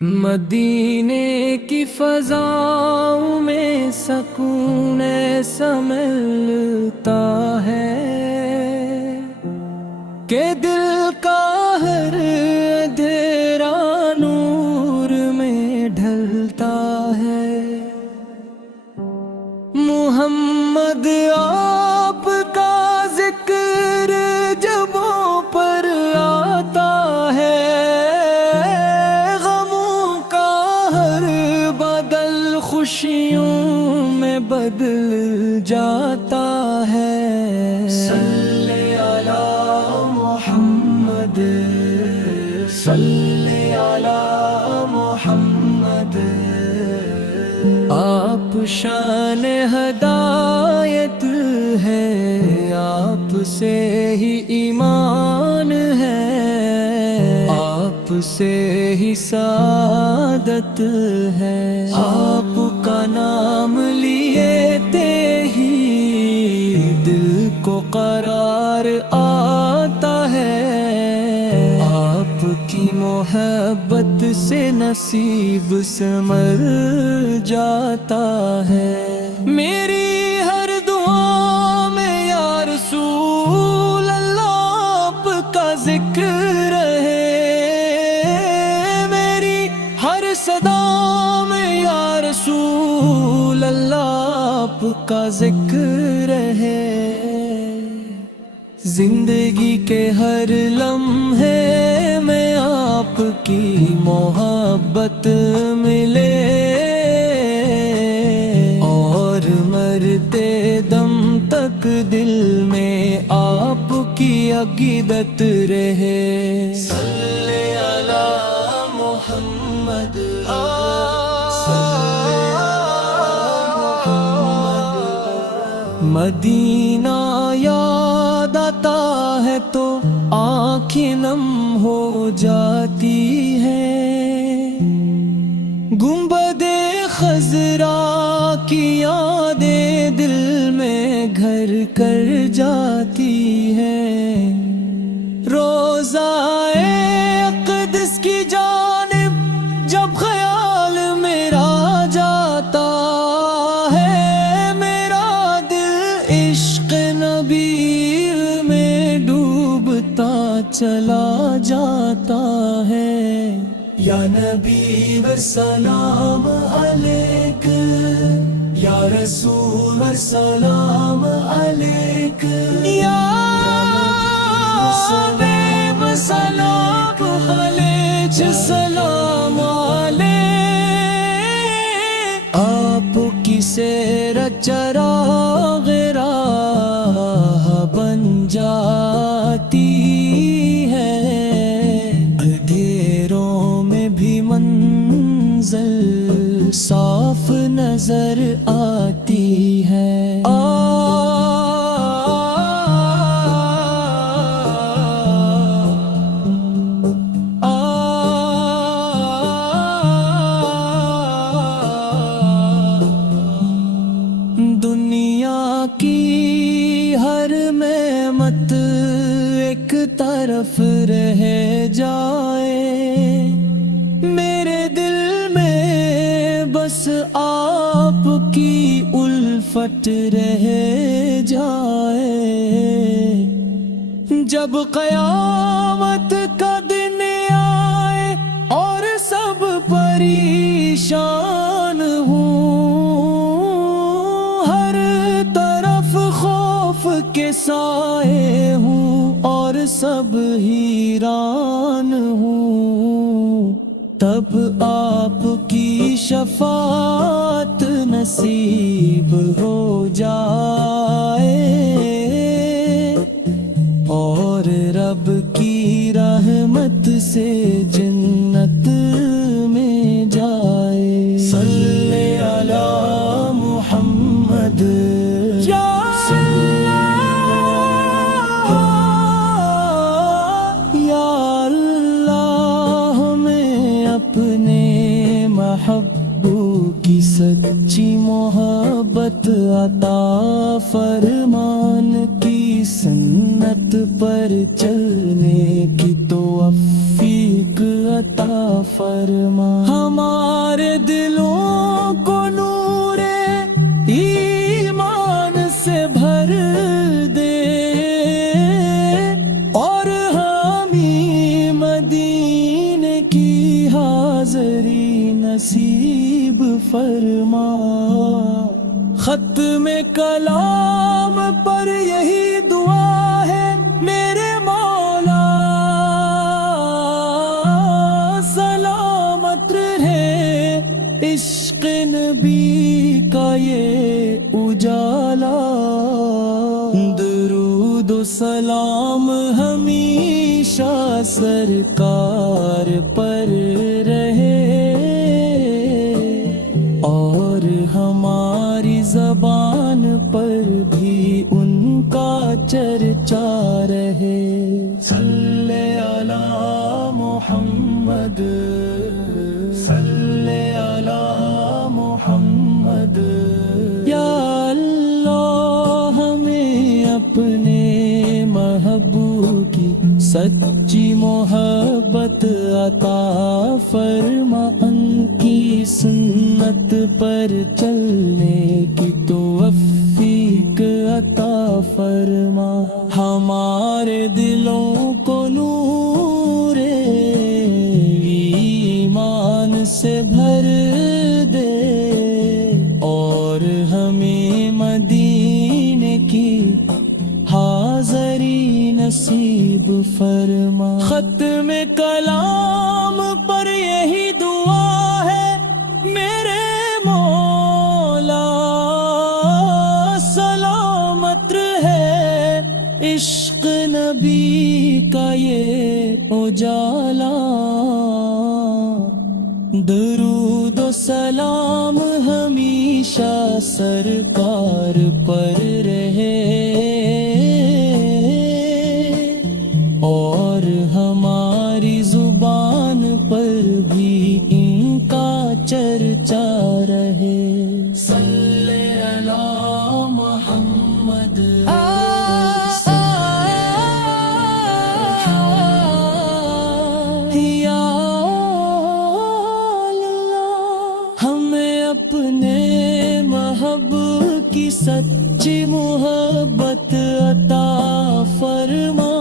مدینے کی فضاؤں میں سکون ایسا ملتا ہے کہ دل کا ہر اندھیرا نور میں ڈھلتا ہے۔ محمد آپ کا ذکر جبوں پر آتا ہے، خوشیوں میں بدل جاتا ہے۔ صلی علی محمد، صلی علی محمد۔ آپ شان ہدایت ہے، آپ سے ہی ایمان ہے، آپ سے ہی سعادت ہے۔ آپ کا نام لیتے ہی دل کو قرار آتا ہے، آپ کی محبت سے نصیب سنور جاتا ہے۔ میری ہر دعا میں یا رسول اللہ آپ کا ذکر ہے، میری ہر صدا میں یا رسول اللہ آپ کا ذکر ہے۔ زندگی کے ہر لمحے میں آپ کی محبت ملے، اور مرتے دم تک دل میں آپ کی عقیدت رہے۔ صلی علی محمد، مدینہ یاد آتا ہے تو آنکھیں نم ہو جاتی ہیں، گنبد خضرا کی یادیں دل میں گھر کر جاتی ہیں۔ روضہ اقدس کی جانب جب خیال میرا جاتا ہے، میرا دل عشق نبی میں ڈوبتا چلا جاتا ہے۔ یا نبی و سلام علیک، یا رسول و سلام علیک، یا حبیب و سلام علیک، سلام علیک۔ آپ کی سیر چراغ راہ بن جاتی ہے، اندھیروں میں بھی منزل صاف نظر آتی ہے۔ دنیا کی ہر نعمت ایک طرف رہ جائے، میرے دل میں بس آپ کی الفت رہ جائے۔ جب قیامت کا دن آئے اور سب پریشان ہوں، کے سائے ہوں اور سب حیران ہوں، تب آپ کی شفاعت نصیب ہو جائے، اور رب کی رحمت سے جنت میں جائے۔ صلی علی محمد، محبوب کی سچی محبت عطا فرمان کی سنت پر چلنے کی توفیق عطا فرما ہمارے دلوں کو نور ایمان سے بھر دے اور ہمیں مدینے کی حاضری نصیب فرما ختم کلام پر یہی دعا ہے میرے مولا سلامت رہے عشق نبی کا یہ اجالا درود و سلام ہمیشہ سرکار پر رہے اور ہماری زبان پر بھی ان کا چرچا رہے صلی علی محمد صلی علی محمد یا اللہ ہمیں اپنے محبوب کی سچی محبت عطا فرما ان کی سنت پر چلنے کی توفیق عطا فرما ہمارے دلوں کو نور ایمان سے بھر دے اور ہمیں مدینے کی حاضری نصیب فرما ختم کلام پر یہی دعا ہے میرے مولا سلامت رہے عشق نبی کا یہ اجالا درود و سلام ہمیشہ سرکار پر رہے اور ہماری زبان پر بھی ان کا چرچا رہے صلی علی محمد یا اللہ ہمیں اپنے محبوب کی سچی محبت عطا فرما